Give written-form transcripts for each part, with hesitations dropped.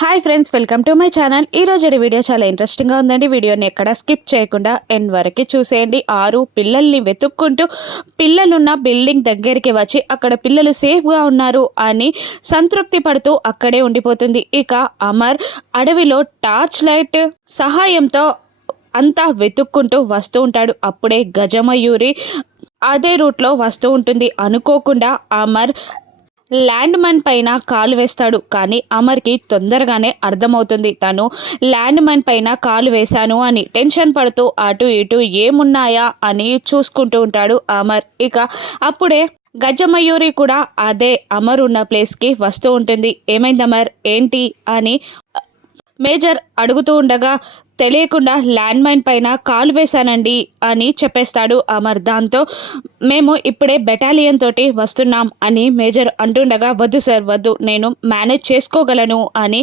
Hi friends, welcome to my channel. ఈరోజు video చాలా ఇంట్రెస్టింగ్గా ఉందండి. వీడియోని ఎక్కడ స్కిప్ చేయకుండా ఎండ్ వరకు చూసేయండి. 6 పిల్లల్ని వెతుక్కుంటూ పిల్లలున్న బిల్డింగ్ దగ్గరికి వచ్చి అక్కడ పిల్లలు సేఫ్గా ఉన్నారు అని సంతృప్తి పడుతూ అక్కడే ఉండిపోతుంది. ఇక అమర్ అడవిలో టార్చ్ లైట్ సహాయంతో అంతా వెతుక్కుంటూ వస్తూ ఉంటాడు. అప్పుడే గజమయూరి అదే రూట్లో వస్తూ ఉంటుంది. అనుకోకుండా అమర్ ల్యాండ్ మైన్ పైన కాలు వేస్తాడు. కానీ అమర్కి తొందరగానే అర్థమవుతుంది తను ల్యాండ్ మైన్ పైన కాలు వేశాను అని. టెన్షన్ పడుతూ అటు ఇటు ఏమున్నాయా అని చూసుకుంటూ ఉంటాడు అమర్. ఇక అప్పుడే గజమయూరి కూడా అదే అమర్ ఉన్న ప్లేస్కి వస్తూ ఉంటుంది. ఏమైంది అమర్, ఏంటి అని మేజర్ అడుగుతూ ఉండగా తెలియకుండా ల్యాండ్ మైన్ పైన కాలు వేశానండి అని చెప్పేస్తాడు అమర్. దాంతో మేము ఇప్పుడే బెటాలియన్ తోటి వస్తున్నాం అని మేజర్ అంటుండగా, వద్దు సార్ వద్దు, నేను మేనేజ్ చేసుకోగలను అని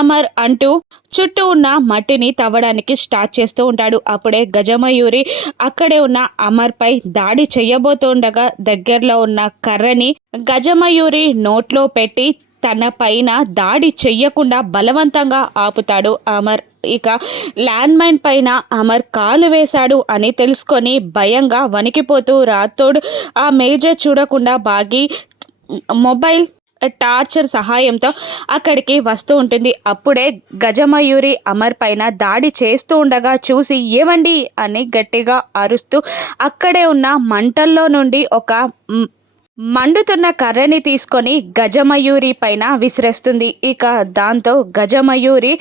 అమర్ అంటూ చుట్టూ ఉన్న మట్టిని తవ్వడానికి స్టార్ట్ చేస్తూ ఉంటాడు. అప్పుడే గజమయూరి అక్కడే ఉన్న అమర్పై దాడి చెయ్యబోతుండగా దగ్గరలో ఉన్న కర్రని గజమయూరి నోట్లో పెట్టి తన పైన దాడి చెయ్యకుండా బలవంతంగా ఆపుతాడు అమర్. ఇక ల్యాండ్ మైన్ పైన అమర్ కాలు వేశాడు అని తెలుసుకొని భయంగా వణికిపోతూ రాథోడ్ ఆ మేజర్ చూడకుండా బాగి మొబైల్ టార్చర్ సహాయంతో అక్కడికి వస్తూ ఉంటుంది. అప్పుడే గజమయూరి అమర్ పైన దాడి చేస్తూ ఉండగా చూసి ఏవండి అని గట్టిగా అరుస్తూ అక్కడే ఉన్న మంటల్లో నుండి ఒక మండుతున్న కర్రని తీసుకొని గజమయూరి పైన విసిరేస్తుంది. ఇక దాంతో గజమయూరి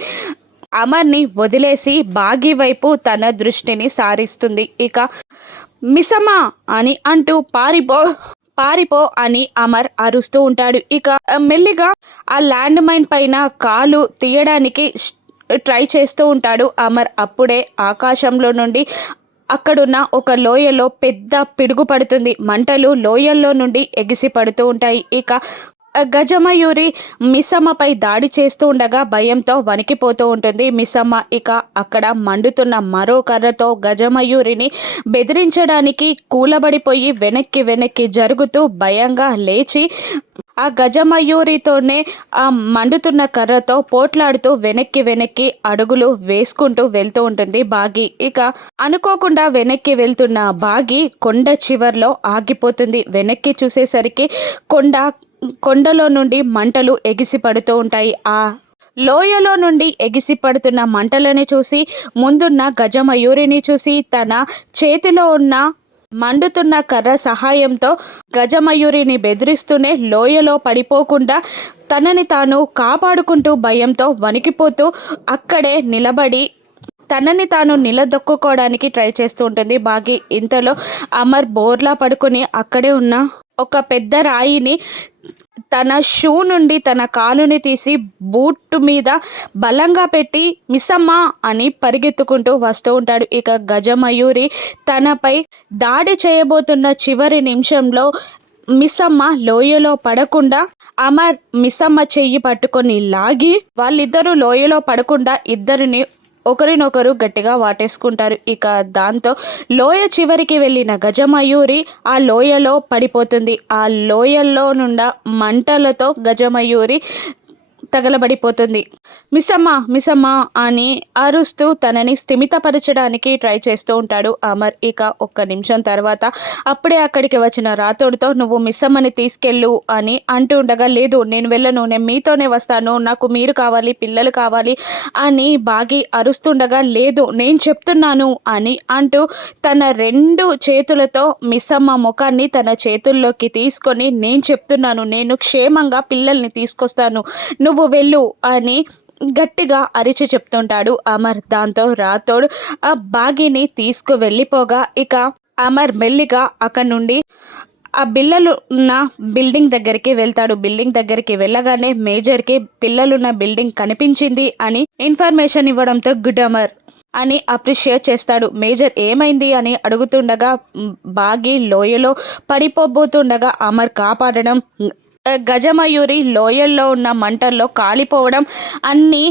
అమర్ని వదిలేసి బాగి వైపు తన దృష్టిని సారిస్తుంది. ఇక మిసమా అని అంటూ పారిపో అని అమర్ అరుస్తూ ఉంటాడు. ఇక మెల్లిగా ఆ ల్యాండ్ మైన్ పైన కాలు తీయడానికి ట్రై చేస్తూ ఉంటాడు అమర్. అప్పుడే ఆకాశంలో నుండి అక్కడున్న ఒక లోయలో పెద్ద పిడుగు పడుతుంది. మంటలు లోయల్లో నుండి ఎగిసి పడుతూ ఉంటాయి. ఇక గజమయూరి మిసమ్మపై దాడి చేస్తూ ఉండగా భయంతో వణికిపోతూ ఉంటుంది మిసమ్మ. ఇక అక్కడ మండుతున్న మరో కర్రతో గజమయూరిని బెదిరించడానికి కూలబడిపోయి వెనక్కి జరుగుతూ భయంగా లేచి ఆ గజమయూరితోనే ఆ మండుతున్న కర్రతో పోట్లాడుతూ వెనక్కి అడుగులు వేసుకుంటూ వెళ్తూ ఉంటుంది బాగి. ఇక అనుకోకుండా వెనక్కి వెళ్తున్న బాగి కొండ చివర్లో ఆగిపోతుంది. వెనక్కి చూసేసరికి కొండలో నుండి మంటలు ఎగిసి పడుతూ ఉంటాయి. ఆ లోయలో నుండి ఎగిసి పడుతున్న మంటలని చూసి ముందున్న గజమయూరిని చూసి తన చేతిలో ఉన్న మండుతున్న కర్ర సహాయంతో గజమయూరిని బెదిరిస్తూనే లోయలో పడిపోకుండా తనని తాను కాపాడుకుంటూ భయంతో వణికిపోతూ అక్కడే నిలబడి తనని తాను నిలదొక్కుకోవడానికి ట్రై చేస్తూ ఉంటుంది బాగి. ఇంతలో అమర్ బోర్లా పడుకొని అక్కడే ఉన్న ఒక పెద్ద రాయిని తన షూ నుండి తన కాలుని తీసి బూట్ మీద బలంగా పెట్టి మిసమ్మ అని పరిగెత్తుకుంటూ వస్తూ ఉంటాడు. ఇక గజమయూరి తనపై దాడి చేయబోతున్న చివరి నిమిషంలో మిసమ్మ లోయలో పడకుండా అమర్ మిసమ్మ చెయ్యి పట్టుకొని లాగి వాళ్ళిద్దరూ లోయలో పడకుండా ఇద్దరిని ఒకరినొకరు గట్టిగా వాటేసుకుంటారు. ఇక దాంతో లోయ చివరికి వెళ్ళిన గజమయూరి ఆ లోయలో పడిపోతుంది. ఆ లోయల్లో నుండి మంటలతో గజమయూరి తగలబడిపోతుంది. మిసమ్మ అని అరుస్తూ తనని స్థిమితపరచడానికి ట్రై చేస్తూ ఉంటాడు అమర్. ఇక ఒక్క నిమిషం తర్వాత అప్పుడే అక్కడికి వచ్చిన రాథోడ్తో నువ్వు మిసమ్మని తీసుకెళ్ళు అని అంటూ ఉండగా, లేదు నేను వెళ్ళను, నేను మీతోనే వస్తాను, నాకు మీరు కావాలి, పిల్లలు కావాలి అని బాగి అరుస్తుండగా, లేదు నేను చెప్తున్నాను అని అంటూ తన 2 చేతులతో మిసమ్మ ముఖాన్ని తన చేతుల్లోకి తీసుకొని, నేను చెప్తున్నాను, నేను క్షేమంగా పిల్లల్ని తీసుకొస్తాను, నువ్వు వెళ్ళు అని గట్టిగా అరిచి చెప్తుంటాడు అమర్. దాంతో రాథోడ్ ఆ బాగిని తీసుకువెళ్ళిపోగా ఇక అమర్ మెల్లిగా అక్కడి నుండి ఆ పిల్లలున్న బిల్డింగ్ దగ్గరికి వెళ్తాడు. బిల్డింగ్ దగ్గరికి వెళ్ళగానే మేజర్కి పిల్లలున్న బిల్డింగ్ కనిపించింది అని ఇన్ఫర్మేషన్ ఇవ్వడంతో గుడ్ అమర్ అని అప్రిషియేట్ చేస్తాడు. మేజర్ ఏమైంది అని అడుగుతుండగా బాగి లోయలో పడిపోబోతుండగా అమర్ కాపాడడం, గజమయూరి లోయల్లో ఉన్న మంటల్లో కాలిపోవడం అన్నీ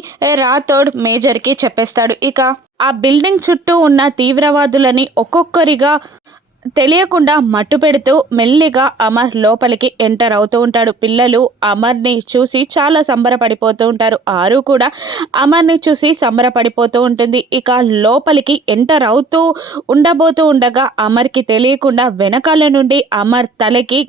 రాథోడ్ మేజర్కి చెప్పేస్తాడు. ఇక ఆ బిల్డింగ్ చుట్టూ ఉన్న తీవ్రవాదులని ఒక్కొక్కరిగా తెలియకుండా మట్టు పెడుతూ మెల్లిగా అమర్ లోపలికి ఎంటర్ అవుతూ ఉంటాడు. పిల్లలు అమర్ని చూసి చాలా సంబరపడిపోతూ ఉంటారు. ఆరు కూడా అమర్ని చూసి సంబరపడిపోతూ ఉంటుంది. ఇక లోపలికి ఎంటర్ అవుతూ ఉండబోతూ ఉండగా అమర్కి తెలియకుండా వెనకాల నుండి అమర్ తలకి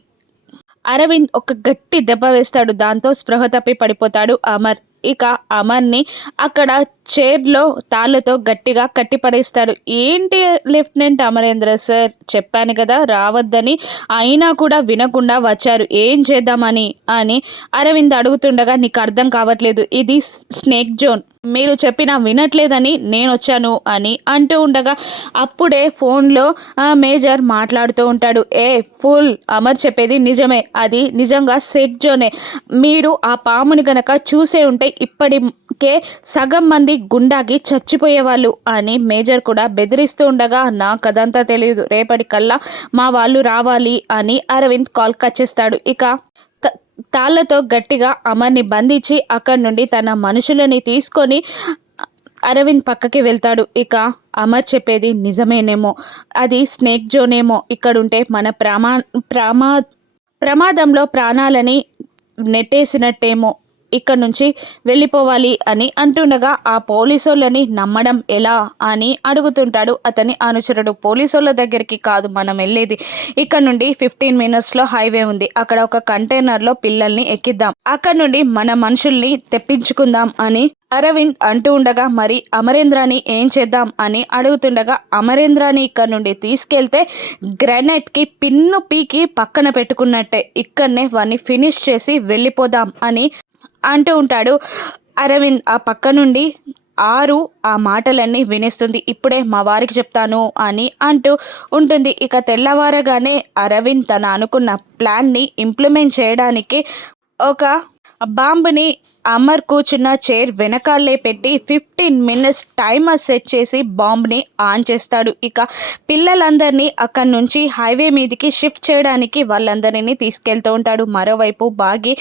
అరవింద్ ఒక గట్టి దెబ్బ వేస్తాడు. దాంతో స్పృహ తప్పి పడిపోతాడు అమర్. ఇక అమర్ని అక్కడ చైర్లో తాళ్ళతో గట్టిగా కట్టిపడేస్తాడు. ఏంటి లెఫ్టినెంట్ అమరేంద్ర సార్, చెప్పాను కదా రావద్దని, అయినా కూడా వినకుండా వచ్చారు, ఏం చేద్దామని అని అరవింద్ అడుగుతుండగా, నీకు అర్థం కావట్లేదు, ఇది స్నేక్ జోన్, మీరు చెప్పినా వినట్లేదని నేను వచ్చాను అని అంటూ ఉండగా అప్పుడే ఫోన్లో మేజర్ మాట్లాడుతూ ఉంటాడు. ఫుల్, అమర్ చెప్పేది నిజమే, అది నిజంగా సేక్ జోనే, మీరు ఆ పాముని గనక చూసే ఉంటే ఇప్పటికే సగం మంది గుండాకి చచ్చిపోయేవాళ్ళు అని మేజర్ కూడా బెదిరిస్తూ ఉండగా, నాకు అదంతా తెలియదు, రేపటికల్లా మా వాళ్ళు రావాలి అని అరవింద్ కాల్ కట్ చేస్తాడు. ఇక తాళ్లతో గట్టిగా అమర్ని బంధించి అక్కడి నుండి తన మనుషులని తీసుకొని అరవింద్ పక్కకి వెళ్తాడు. ఇక అమర్ చెప్పేది నిజమేనేమో, అది స్నేక్ జోనేమో, ఇక్కడుంటే మన ప్రమాదంలో ప్రాణాలని నెట్టేసినట్టేమో, ఇక్కడ నుంచి వెళ్ళిపోవాలి అని అంటుండగా ఆ పోలీసోళ్ళని నమ్మడం ఎలా అని అడుగుతుంటాడు అతని అనుచరుడు. పోలీసోళ్ళ దగ్గరికి కాదు మనం వెళ్ళేది, ఇక్కడ నుండి 15 మినిట్స్లో హైవే ఉంది, అక్కడ ఒక కంటైనర్లో పిల్లల్ని ఎక్కిద్దాం, అక్కడ నుండి మన మనుషుల్ని తెప్పించుకుందాం అని అరవింద్ అంటూ ఉండగా, మరి అమరేంద్రాని ఏం చేద్దాం అని అడుగుతుండగా, అమరేంద్రాని ఇక్కడ నుండి తీసుకెళ్తే గ్రెనేడ్కి పిన్ను పీకి పక్కన పెట్టుకున్నట్టే, ఇక్కడనే వాడిని ఫినిష్ చేసి వెళ్ళిపోదాం అని అంటూ ఉంటాడు అరవింద్. ఆ పక్క నుండి ఆరు ఆ మాటలన్నీ వినేస్తుంది. ఇప్పుడే మా వారికి చెప్తాను అని అంటూ ఉంటుంది. ఇక తెల్లవారగానే అరవింద్ తన అనుకున్న ప్లాన్ని ఇంప్లిమెంట్ చేయడానికి ఒక బాంబుని అమర్ కూర్చున్న చైర్ వెనకాలే పెట్టి 15 మినిట్స్ టైమర్ సెట్ చేసి బాంబ్ని ఆన్ చేస్తాడు. ఇక పిల్లలందరినీ అక్కడి నుంచి హైవే మీదకి షిఫ్ట్ చేయడానికి వాళ్ళందరినీ తీసుకెళ్తూ ఉంటాడు. మరోవైపు బాగి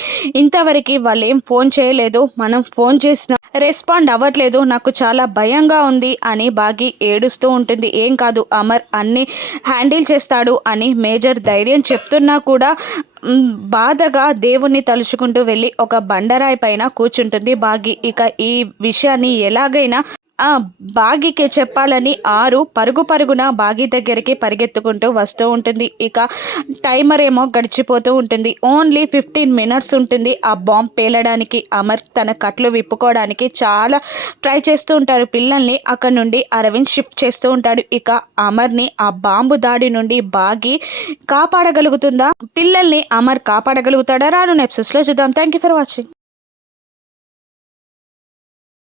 ఇంతవరకు వాళ్ళు ఏం ఫోన్ చేయలేదు, మనం ఫోన్ చేసిన రెస్పాండ్ అవ్వట్లేదు, నాకు చాలా భయంగా ఉంది అని బాగి ఏడుస్తూ ఉంటుంది. ఏం కాదు, అమర్ అన్ని హ్యాండిల్ చేస్తాడు అని మేజర్ ధైర్యం చెప్తున్నా కూడా బాధగా దేవుణ్ణి తలుచుకుంటూ వెళ్ళి ఒక బండరాయి పైన కూర్చుంటుంది బాగి. ఇక ఈ విషయాన్ని ఎలాగైనా బాగికి చెప్పాలని ఆరు పరుగున బాగి దగ్గరికి పరిగెత్తుకుంటూ వస్తూ ఉంటుంది. ఇక టైమర్ ఏమో గడిచిపోతూ ఉంటుంది. ఓన్లీ 15 మినిట్స్ ఉంటుంది ఆ బాంబ్ పేలడానికి. అమర్ తన కట్లు విప్పుకోవడానికి చాలా ట్రై చేస్తూ ఉంటారు. పిల్లల్ని అక్కడ నుండి అరవింద్ షిఫ్ట్ చేస్తూ ఉంటాడు. ఇక అమర్ని ఆ బాంబు దాడి నుండి బాగి కాపాడగలుగుతుందా, పిల్లల్ని అమర్ కాపాడగలుగుతాడా, రాను ఎపిసోడ్స్లో చూద్దాం. Thank you for watching.